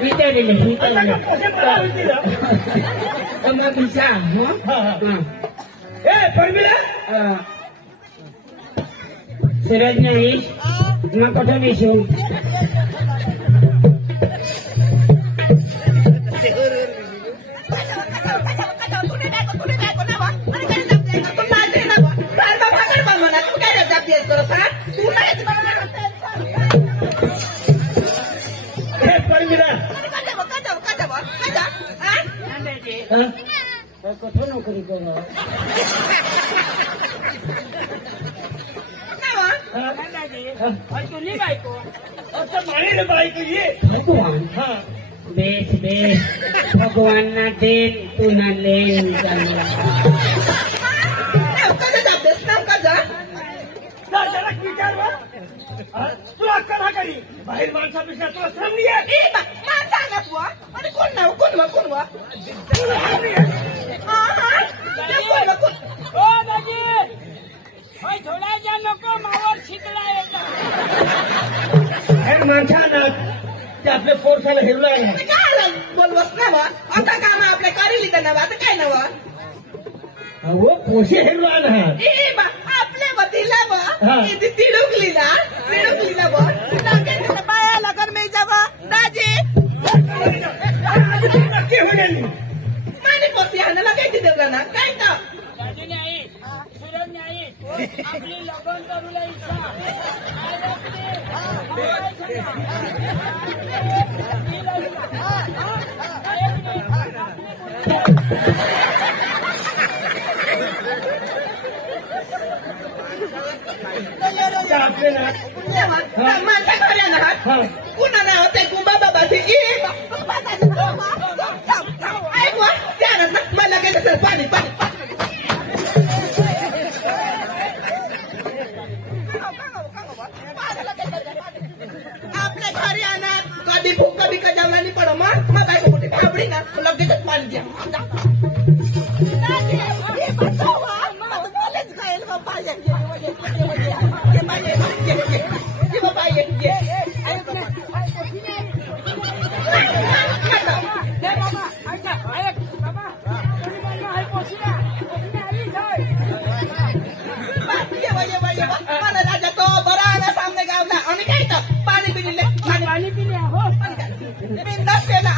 Witarele. Kamu bisa, Parmila Surat nangis, maka dah bisu. Kau tahu nak kiri kau? तू नहीं बाइक को अच्छा मारे ने बाइक को ये भगवान हाँ बेस भगवान ना देन तू ना लेन जाना जरा विचार तू अक्कल हा करी बाहेर माणसापेक्षा तुला श्रम नाही आहे थोडा ज्या नको मावर शिकला बाहेर माणसाला ते आपल्या पोरसाला हेरला बोलवस ना वा आता काम आपल्या करेली त्यांना आता काय नवा हो पोशे हेरला ना आपल्या वतीला वा तिडुकलीला वा बाया लगन मी जावा दाजी नक्की होईल माने पोसी हाणाला काय ते देवला ना काय तर दाजी नाही सुरज नाही आपली लगन करूला इच्छा माझ्या घरी ना कुणा ना होते कुंभा बाबाचे ऐकवा त्यानं ना मला काय तसं पाणी आपल्या घरी आणा कधी भूक कधी कजावला नाही पडो मग बायको कुठे थांबडी ना लगेचच पाणी द्या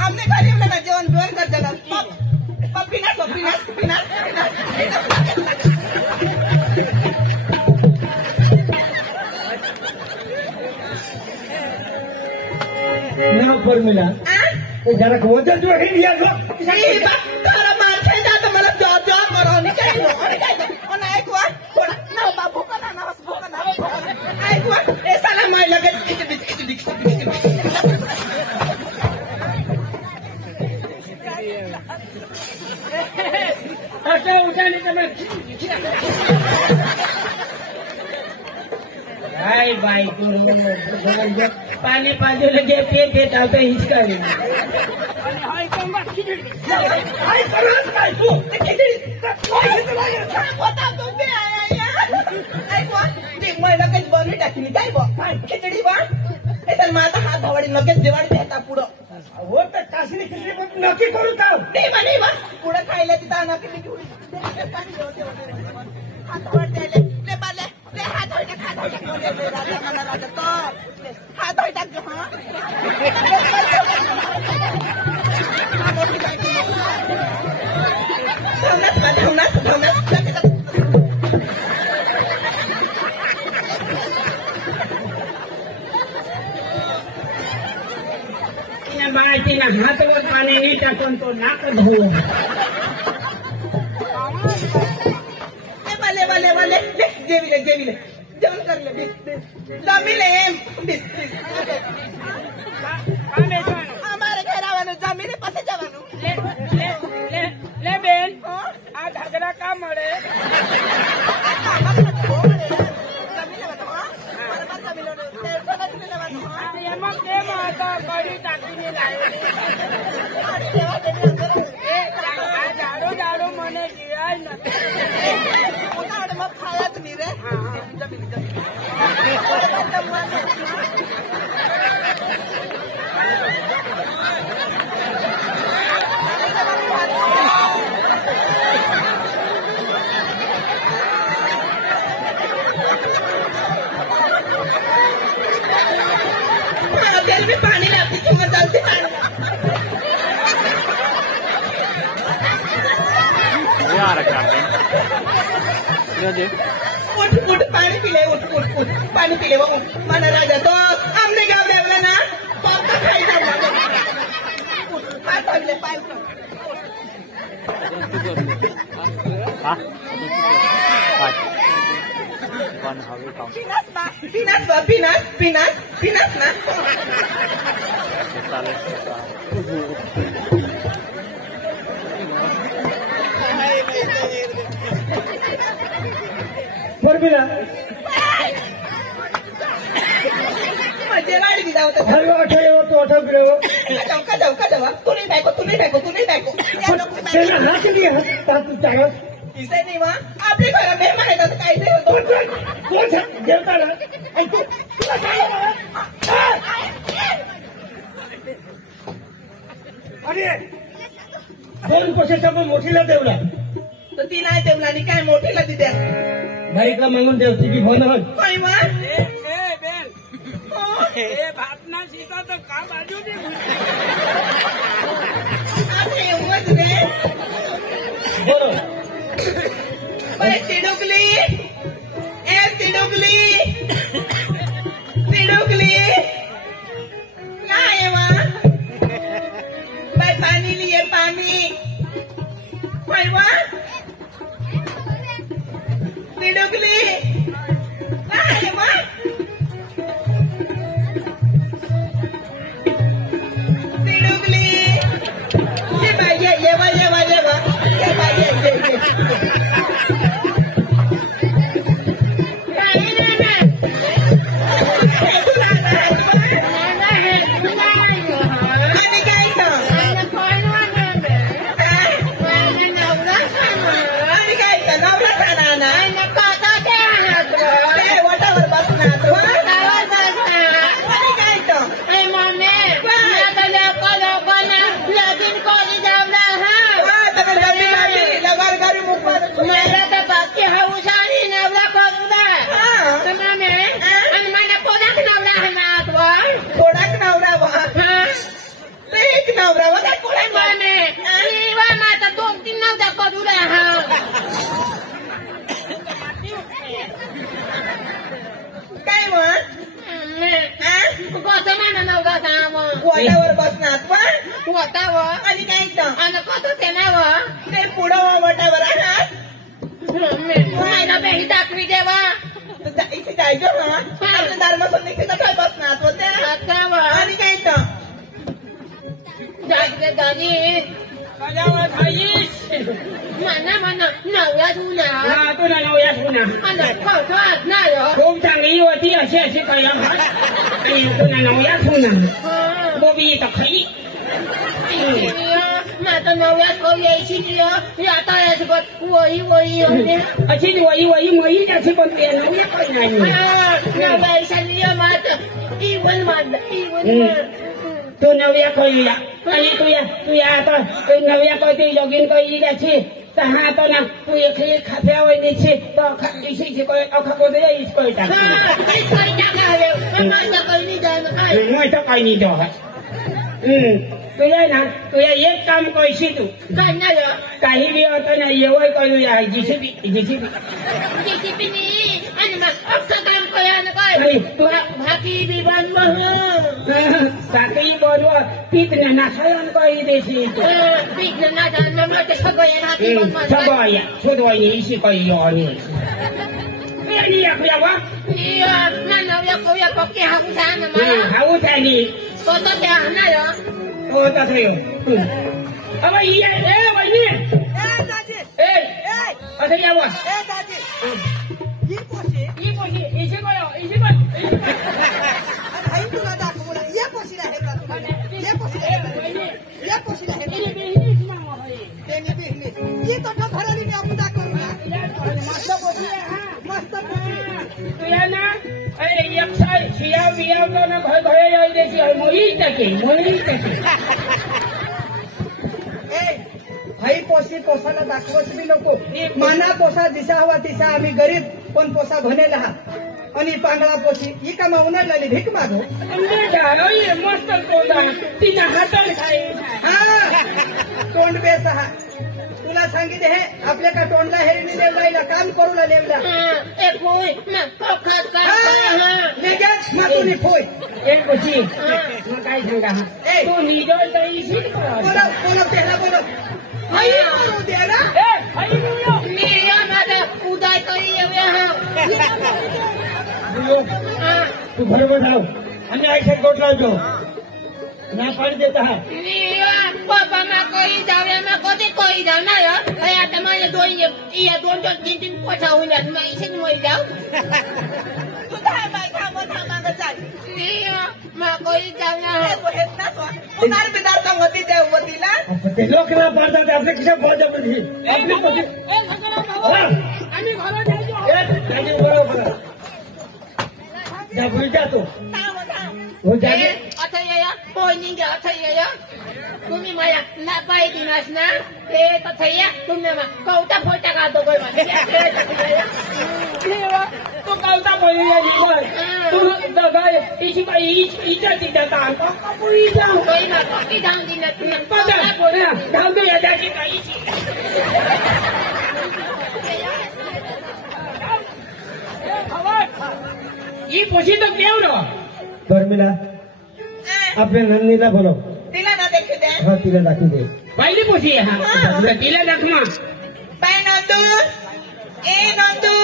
आमने घरी ना जेवण बिवण कर जगा पिना ना परमिला जरा वजन जो हे लिया तारा मारते जात मला जॉब करो आणि काय ऐकवा ना बाबू का ना ऐकवा ए साला माय लगे अच्छा उठाने का मैं हाय बाई पानी पाजू लगे पे आता हिचका हाय कंबा खिचडी हाय करस काय तू खिचडी होता तो बे आया ऐकवा ते माय लगेच बनवी टाकली काय बा खिचडी बा ए तर माझा हात धवाडी लगेच जेवाडी देता पुढं हो तर काशीने खिचडी पण नक्की करू का नाही बा पुढं खायला तिथं आणा किती घेऊन हात धवाड द्यायले ते बाले ते हात धवाड हात धवाड टाक हा बाळाची ना हातवर पाणी नाही टाकून तो नाक धुवू वाले जेविले जेवण करले जमिले हमारे घर आवવાનું જમીને પછી જવાનું ले बेन आ घाघरा का મળે એમાં કેમ હતા કડી ટાંકીને લાવેલી જાડો જાડો મને જીવાય નથી ઉનાળામાં ખાયા જ નહીં રે જમીન त्याला मी पाणी लागते किंवा चालते पाणी उठ उठ पाणी पिले उठ उठ उठ पाणी पिले वो मला राजा तो आमने गाव लागला ना पापा खायचा पाय पडले पाय पिनास ना बरबिला मजे वाढ दिला होता हलवा आठवड्यावर तो आठव बिळव कदवा तू नाही बायको त्याला हात दिली हात चांगला दिसाय नाही वा आपल्या घरा मेहमान येतात काहीतरी होतो कोण देवताला ऐकू तुला सांगा अरे 2 पैशाचा पण मोठीला देवला तर ती नाही देवला आणि काय मोठीला दिद्या भाई का मागून देवती बी फोन होत काय वा भात ना सीता तर का बाजू दे आता एवढंच रे बरोबर बाय तिडुकली काय वा बाय पाणी लिये पाणी काय वा तिडुकली काय वा तिडुकली ये बाय ये बाय ये पोटावर बसणार पण पोटावर आणि काय आणि कसं तेनावर ते पुढं वटावर राहिला बेही दाखवी देवा इथे जायचं ना आपल्या धर्मसंदेशाचा काय बसणार होते आणि काय जायचे गाणी म्हणा नवऱ्या तुला तुला नवया पुन्हा नाही खूप चांगली होती अशी कळलं तुला नवया पुन्हा बोबी तर खाई माझं नवऱ्यात कोण यायची आता यायची वही अशी वही मही त्याची पण नवया पण नाही नवऱ्या माझं इवन तू नवया कळूया आणि तुया आता नवया कळते लगीन कळली त्याची तर हा आता ना तू एकली खात्या वहिनीची तर इशीची अखा कोणते इच कळता मग तर काही नाही तो तुझ्या ना तुझ्या एक काम कळशी तू काही बी होतं ना एवढं कळूया जीसीबी आणि मग असं काम कळलं काय भाकी बी बांध साखळी बनव पीठ नासायन काही देशी पीठ नासान मग ते सगळं या छोटवाईनी इशी काही आणि आपल्या वा नवऱ्या पक्की हाकू सांग हाऊस आली होतं त्या नाही हो तसं अबा ये वहिनी असं यावं भाई पोसी पोसाला दाखवत बी नको माना पोसा दिसा हवा तिसा आम्ही गरीब पण पोसा घेण्याला हा आणि पांगळा पोची ही का उन्हाळ्याला भीक मागो मस्त पोता तिला हातात खाई हा तोंड बेसहा तुला सांगितले हे आपल्या का तोंडला हेरणी लेवला काम करू लेवला एक होय मग तुम्ही फोय एक पोची मग काय सांगा तू निजोल तरी शिक बोलो त्याला बोलो आई बोलू दे ना उदय करी तू बरोबर जाऊ आणि आयुष्यात गोट लावतो ना पाणी देत आहात बाबा मा कोई जावे मा कधी कोई जाव ना आता माझ्या दोन तीन पोछा होऊन जात मग इथे मरी जाऊ तू थांबा ग चाल मा कोई जाव ना उदार बिदार का होती त्या वतीला ते लोक ना पाडतात आपल्या खिशात भाजपमध्ये आपली आम्ही घरात बरोबर त्या भुलता तो हो जागे आता या पोनी घ्या आता या तुम्ही माझ्या ना पाय दिनास ना ते तसं या तुम्ही कवता फोटा काढतो तू कवता बोल तू काय इशी बाई इजा तिजा काम काही ना बाकी जाऊन दिना जाऊ दे याची काही ही पोशी तर केव ना धर्मिला आपल्या नंदीला बोलव तिला ना देखू दे हा तिला दाखवू दे पहिली पोशी आहे हा तिला दाखवा बाय नंदू ए नंदू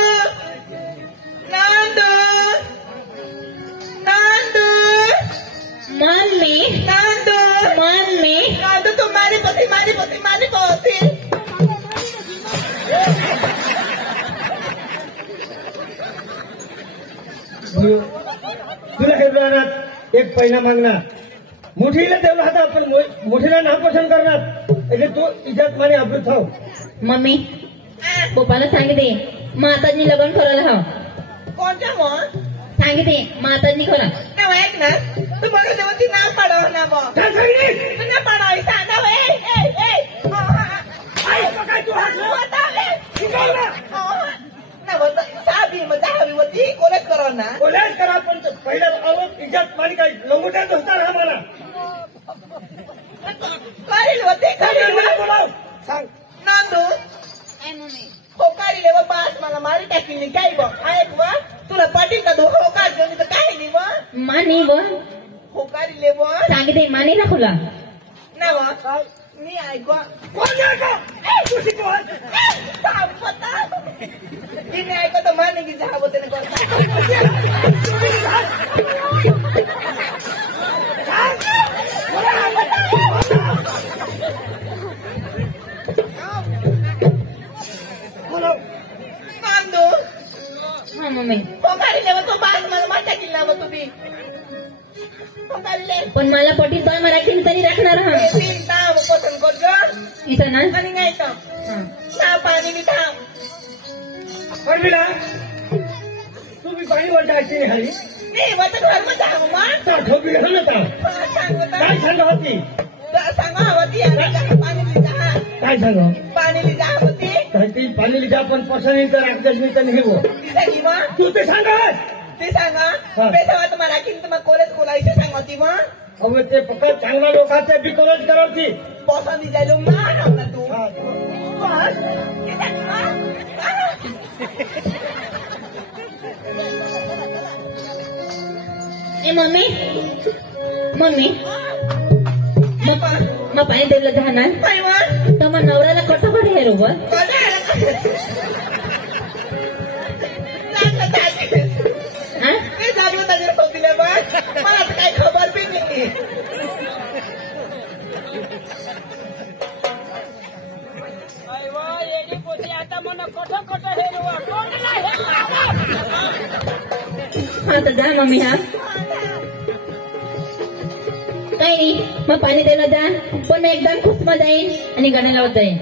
नंदू नंदू मम्मी नंदू मम्मी नंदू तुम्हारी पोती मारी पोती तुला हे राहणार एक पहिला मागणार मोठीला तेवढा हात आपण मोठीला नापसंत करणार म्हणजे तू इज्जत माने अब्रू थाव मम्मी पप्पाला सांगितले माताजी लग्न करायला हवं कोणत्या मग सांगितले माताजी करा नाव ऐक ना तू मला तेव्हा ती नाव पाडव ना मग काय सांगितली तुझ्या पाडावी सांगा काय तू साबी मग दहावी होती कोलेज कराव ना बोलायच करा पण पहिला आवक इज्जत माने काय लंगोट्यात होता ना मला करील होते बोलाव सांग नांदू होकारी लेवा बास मला मारी टाकील काय बघ ऐक वा तुला पाटील का दो होकार घेऊन तर काय नाही वा मानी व होकारी लेवा सांगितले मानी ना खुला ना वा मी ऐकवा कोण आहे का तू शिकव तिने ऐकतो माने की जावं त्याने करता नांदू हा मम्मी होकारी लेवा तो बास मला मार टाकील ना व तुम्ही होकारी ले पण मला पटीत बाय मराठी तरी राखणार हा तीन ताव पसंत करतो इथं ना आणि नाही तर हा. ना पाणी मी थांब परमिला तुम्ही पाणी वर जायची हरी नाही वत घर मध्ये थांब मग ठोकी घालू नका सांगता काय सांगा होती सांगा हवती पाणी लिजा काय सांगा पाणी लिजा हवती काय ती पाणी लिजा पण पसंत तर आपल्याच नाही हो दिसायची मग तू ते सांगा ते सांगा हा. पेशा तुम्हाला की तुम्हाला कॉलेज खोलायचं सांगती मग अहो ते फक्त चांगल्या लोकांचे बी कॉलेज करावती पसंत जायलो ना तू हा. बस दिसायची मग ए मम्मी मम्मी मग पाणी दिलं जाणार काय मग तर मग नवऱ्याला कटं पडे हे रोबर हा मी जागलो त्याच्या सोबतीला बघ मला तर काही खबर बी नाही हा तर जा मम्मी हा काही नाही मग पाणी द्यायला जा पण मी एकदम खुसमा जाईन आणि गाणं लावत जाईन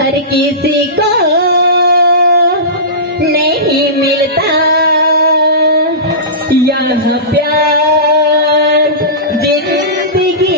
हर किसी को नहीं मिलता यह प्यार जिंदगी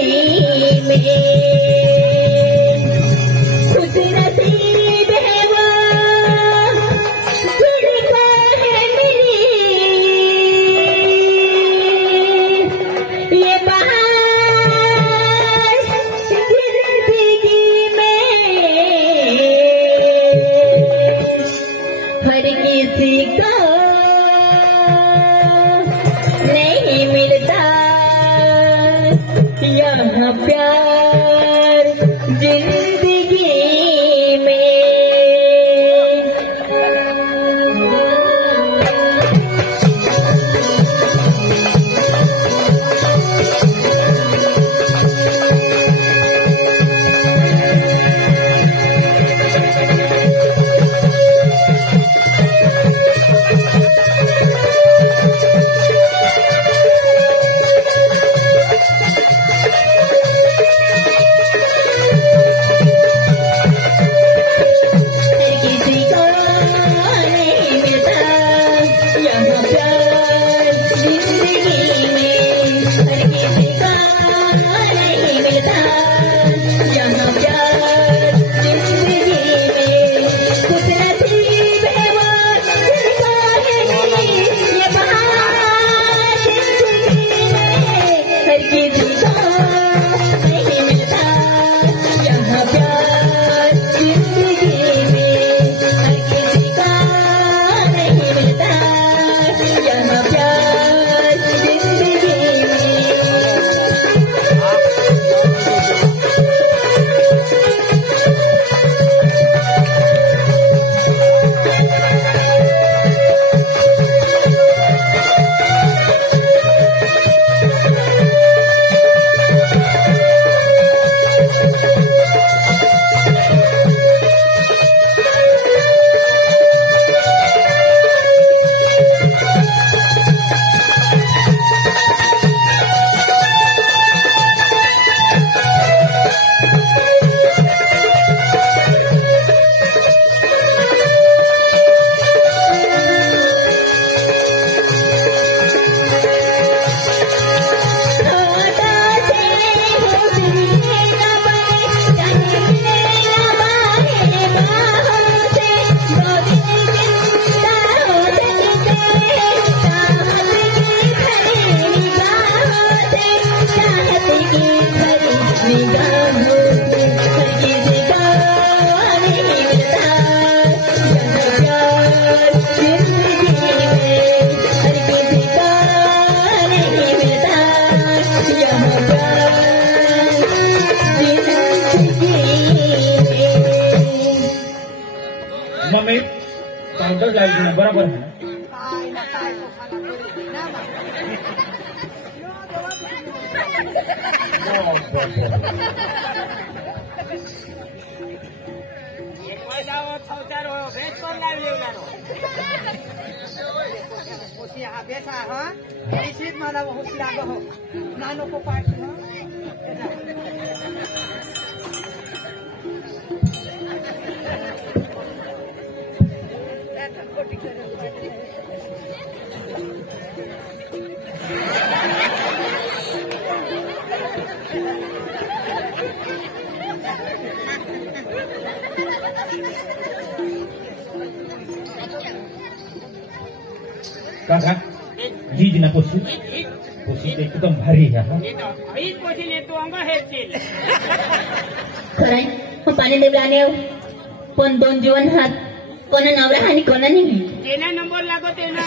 मी पावडर लागली बरोबर आहे. काय ना काय कोसाला बोलते ना बा. होशियार बेसा हा इसी मला होशियार हो नानो को पाठ हो काका जी ना पोशी पोशी ते एकदम भारी आहे हा. खरंय मग पाणी देवला आणि पण दोन जीवन हात कोणा नवरा आणि कोणा नाही. जेना नंबर लागो तेना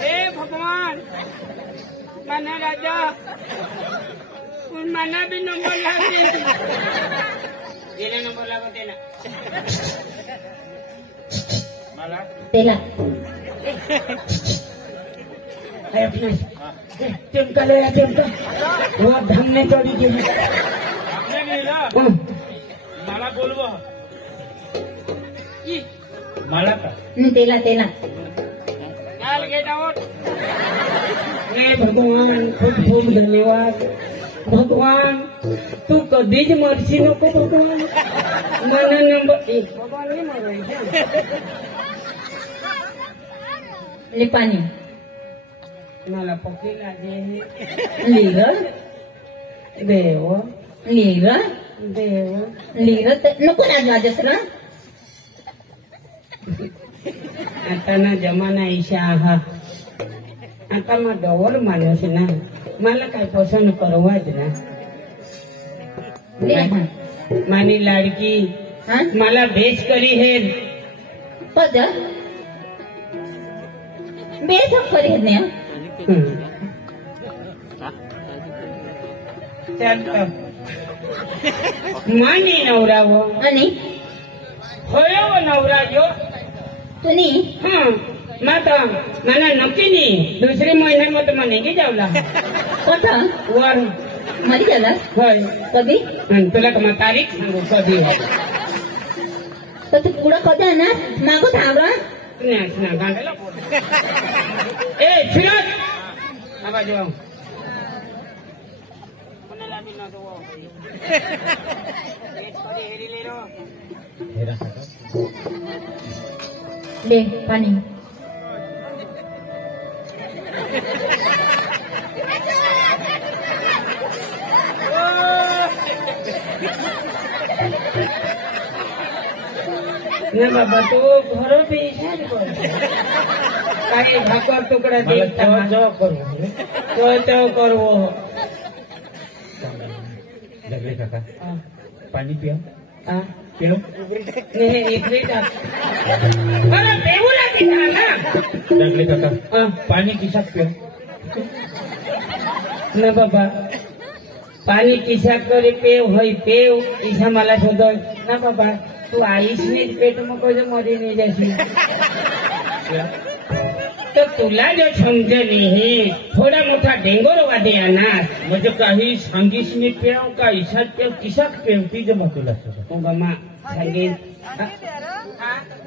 हे भगवान माना राजा माना भी नंबर लागते जेना नंबर लागो तेना मला त्याला चिमका ले चिमका वो धमने चोरी की मला बोलव मला का त्याला त्याला चाल गेट आउट हे भगवान खूप खूप धन्यवाद भगवान तू कधीच मरशी नको भगवान मला नंबर भगवान नाही मरायचं ले पाणी मला पक्षी लागे लिहिलं देव लिहिलं देव लिहिलं नको ना राजस ना आता ना जमाना ईशा हा आता मग डवल माणूस ना मला काय पसंत करवाच ना ले हा. मानी लाडकी हा मला भेज करी है पद बेस करी नाही मानी नवरा वो आणि होयो वो नवरा जो तुम्ही माता मला नक्की नाही दुसरी महिन्यामध्ये मला की जावला कोणता वर मध्ये गेला होय कधी आणि तुला का मग तारीख सांगू कधी तर तू पुढं कधी ना मागं थांबा नाही गांडाला ए फिरत आबा जाऊ कोणाला बी नको हेरी ले रो हेरा काका ले पाणी ना बाबा तू घर भी काही भाकर तुकडा मला देता जेव्हा जेव्हा करू तो करवो लागले काका पाणी पिया हा पिलो नाही इकडे टाक अरे पेऊ लागते ना लागले काका पाणी किशात पियो ना बाबा पाणी किसा करे पेव होय पेव ईशा मला शोध ना बाबा तू आईस नाही पेट मग कसं मध्ये नाही जाशील तर तुला जो समज नाही थोडा मोठा डेंगोर वादे येणार म्हणजे काही सांगीस मी पेव का इशात पेव किशात पेव ती जमा तुला हो बामा सांगेन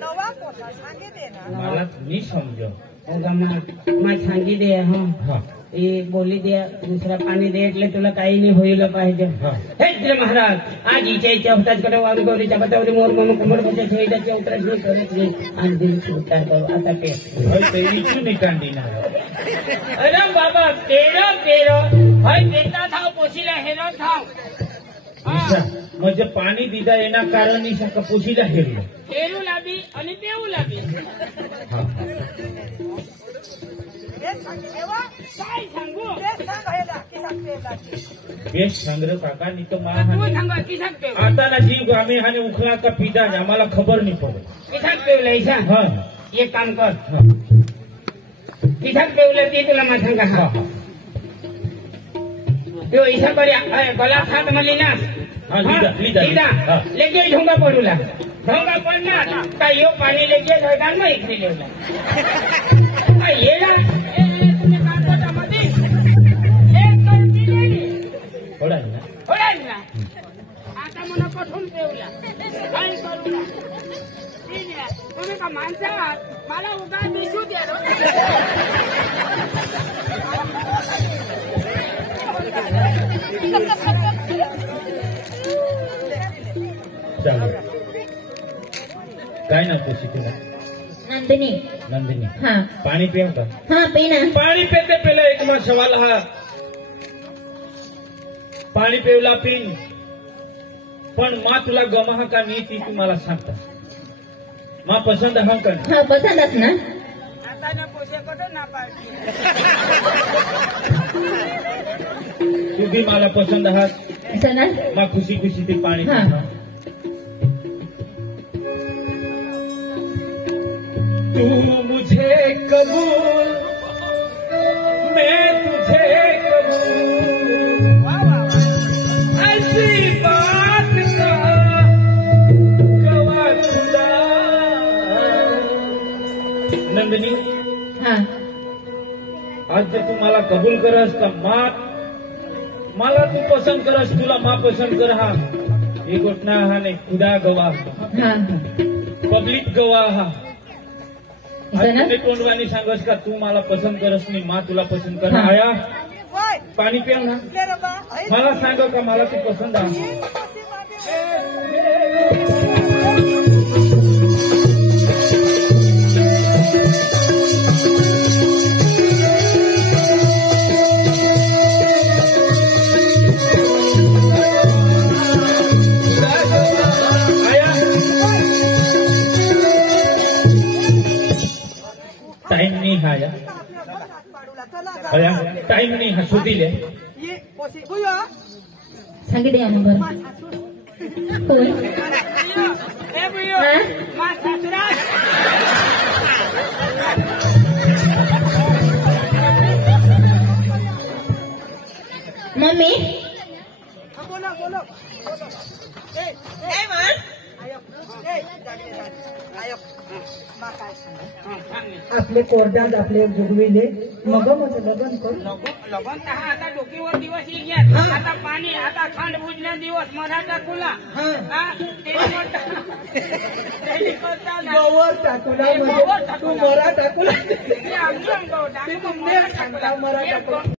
नवा कोसा सांगे दे ना मला मी समजव हो बामा मग सांगी दे हा हा એ બોલી દે દુસરા પાણી દે એટલે તુલા કાઈ નહીં હોઈલો પાहिजे હે એટલે મહારાજ આજ ઈચે ઈચે હતાજ કરો વારી ગોરી ચપતાવરી મોર મમ કમર બચે છે ઈચે ઉતર નહીં કરે છે આજ દિન ઉતાર કરો आता पे होय तेरी चुनी कांडी ना અરે બાબા તેરો તેરો હોય બેટા થાવ પોસીલા હેરો થાવ ईशा म्हणजे पाणी दिदा येणार कारण ईशा कपोशीला हेरलं તેરું લાવી અને તેવું લાવી हा बेस सांगे देवा काय सांगू बेस सांग हेला की सांगते लागी बेस सांग्र काका नी तो तू मा सांगा किसाक पेव आता ना जीव गामे हाने उखला का पिदा आम्हाला खबर नाही पडत किसाक पेवला ईशा हा एक काम कर हा किसाक पेवलं ते तुला मला सांगा हा हा तो ऐसा करिया गला हाथ में लेना हाँ, लीदा। हाँ। लेके ढोंगा पड़ूला ढोंगा पड़ना का यो पानी लेके मैदान में इतने लेवला ये ना तुम्हें काटोटा मत एक करती नहीं थोड़ा ना आता मना कठून पेवला काय करूला तुम्ही का माणसा मला उगा दिसू द्या चलो काय ना तो शिकून नंदिनी नंदिनी हाँ पाणी पिऊ का हाँ पीना पाणी पेते पहिले एक मग सवाल हा पाणी पिवला पिन पण मा तुला गमहा का नाही ती तुम्हाला सांगता मा पसंत हा का नाही? हाँ पसंद ना आता ना पोसे कतो ना पार्टी तू भी मला पसंत आहात असं ना मा खुशी खुशी ते पाणी हाँ. पिता. तू मुझे कबूल मैं तुझे कबूल ऐसी बात का गवा खुदा नंदिनी हाँ आज जर तू मला कबूल करस तर मला तू पसंत करस तुला मा पसंत कर हा हे घटना हा नाही खुदा गवा हाँ पब्लिक गवा हा असं ना तुम्ही तोंडवानी सांगस का तू मला पसंत करस नाही मा तुला पसंत कर हा. आया होय पाणी पिऊ ना ले रे बा आई मला सांग का मला तू पसंत आहे टाइम नहीं है आया आया टाइम नहीं है सुधी ले ये पोसे बुया सांगितले मग होय ए बुयो हाँ? मा ससरा मम्मी बोलो बोलो ए मन आयो ए आयो मा काय सांग आपले कोरड्यात आपले जुगविले मग माझं लग्न कर लगन तहा आता डोकीवर दिवस येत आता पाणी आता खांड बुजण्या दिवस मराठा खुला गवर टाकूला म्हणजे तू मरा टाकूला आमचं सांगता मरा टाकूला